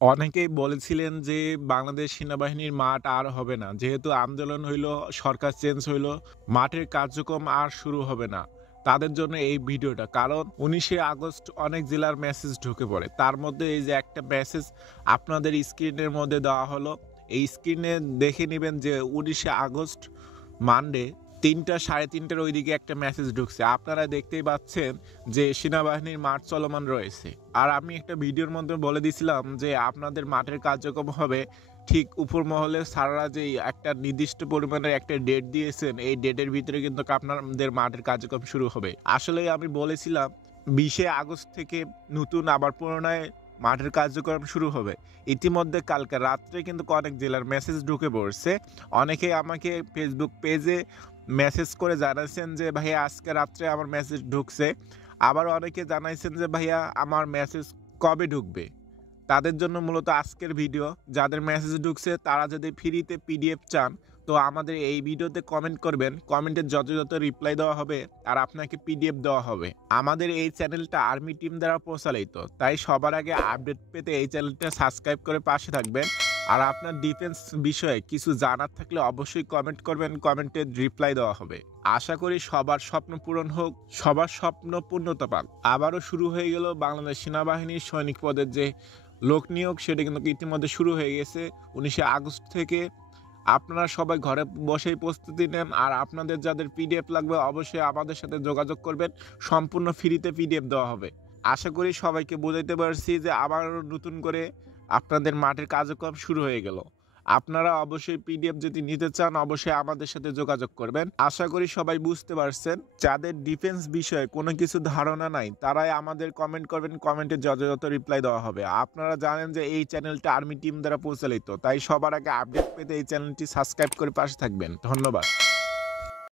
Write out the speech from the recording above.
অনেকেই বলেছিলেন যে বাংলাদেশ সেনাবাহিনীর মাঠ আর হবে না। যেহেতু আন্দোলন হইল, সরকার চেঞ্জ হইল, মাঠের কার্যক্রম আর শুরু হবে না। তাদের জন্য এই ভিডিওটা। কারণ ১৯শে আগস্ট অনেক জেলার মেসেজ ঢুকে পড়ে। তার মধ্যে এই যে একটা মেসেজ আপনাদের স্ক্রিনের মধ্যে দেওয়া হলো। এই স্ক্রিনে দেখে নিবেন যে ১৯শে আগস্ট মানডে ৩টা ৩:৩০টার ওইদিকে একটা মেসেজ ঢুকছে। আপনারা দেখতেই পাচ্ছেন যে সেনাবাহিনীর মাঠ চলমান রয়েছে। আর আমি একটা ভিডিওর মধ্যে বলে দিছিলাম যে আপনাদের মাঠের কার্যক্রম হবে ঠিক উপর মহলে স্যাররা যে একটা নির্দিষ্ট পরিমাণের একটা ডেট দিয়েছেন, এই ডেটের ভিতরে কিন্তু আপনাদের মাঠের কার্যক্রম শুরু হবে। আসলে আমি বলেছিলাম ২০শে আগস্ট থেকে নতুন আবার পুনরায় মাঠের কার্যক্রম শুরু হবে। ইতিমধ্যে কালকে রাত্রে কিন্তু অনেক জেলার মেসেজ ঢুকে পড়ছে। অনেকেই আমাকে ফেসবুক পেজে মেসেজ করে জানাইছেন যে ভাইয়া আজকে রাত্রে আমার মেসেজ ঢুকছে। আবার অনেকে জানাইছেন যে ভাইয়া আমার মেসেজ কবে ঢুকবে। তাদের জন্য মূলত আজকের ভিডিও। যাদের মেসেজ ঢুকছে তারা যদি ফ্রিতে পিডিএফ চান তো আমাদের এই ভিডিওতে কমেন্ট করবেন। কমেন্টের যথাযথ রিপ্লাই দেওয়া হবে আর আপনাকে পিডিএফ দেওয়া হবে। আমাদের এই চ্যানেলটা আর্মি টিম দ্বারা পরিচালিত, তাই সবার আগে আপডেট পেতে এই চ্যানেলটা সাবস্ক্রাইব করে পাশে থাকবেন। আর আপনার ডিফেন্স বিষয়ে কিছু জানার থাকলে অবশ্যই কমেন্ট করবেন, কমেন্টে রিপ্লাই দেওয়া হবে। আশা করি সবার স্বপ্ন পূরণ হোক, সবার স্বপ্ন পূর্ণতা পাক। আবারও শুরু হয়ে গেল বাংলাদেশ সেনাবাহিনীর সৈনিক পদের যে লোক নিয়োগ, সেটা কিন্তু ইতিমধ্যে শুরু হয়ে গেছে ১৯শে আগস্ট থেকে। আপনারা সবাই ঘরে বসেই প্রস্তুতি নেন। আর আপনাদের যাদের পিডিএফ লাগবে অবশ্যই আমাদের সাথে যোগাযোগ করবেন। সম্পূর্ণ ফ্রিতে পিডিএফ দেওয়া হবে। আশা করি সবাইকে বোঝাইতে পারছি যে আবারও নতুন করে আপনাদের মাঠের কার্যক্রম শুরু হয়ে গেল। আপনারা অবশ্যই পিডিএফ যদি নিতে চান অবশ্যই আমাদের সাথে যোগাযোগ করবেন। আশা করি সবাই বুঝতে পারছেন। যাদের ডিফেন্স বিষয়ে কোনো কিছু ধারণা নাই তারাই আমাদের কমেন্ট করবেন, কমেন্টে যথাযথ রিপ্লাই দেওয়া হবে। আপনারা জানেন যে এই চ্যানেলটা আর্মি টিম দ্বারা পরিচালিত, তাই সবার আগে আপডেট পেতে এই চ্যানেলটি সাবস্ক্রাইব করে পাশে থাকবেন। ধন্যবাদ।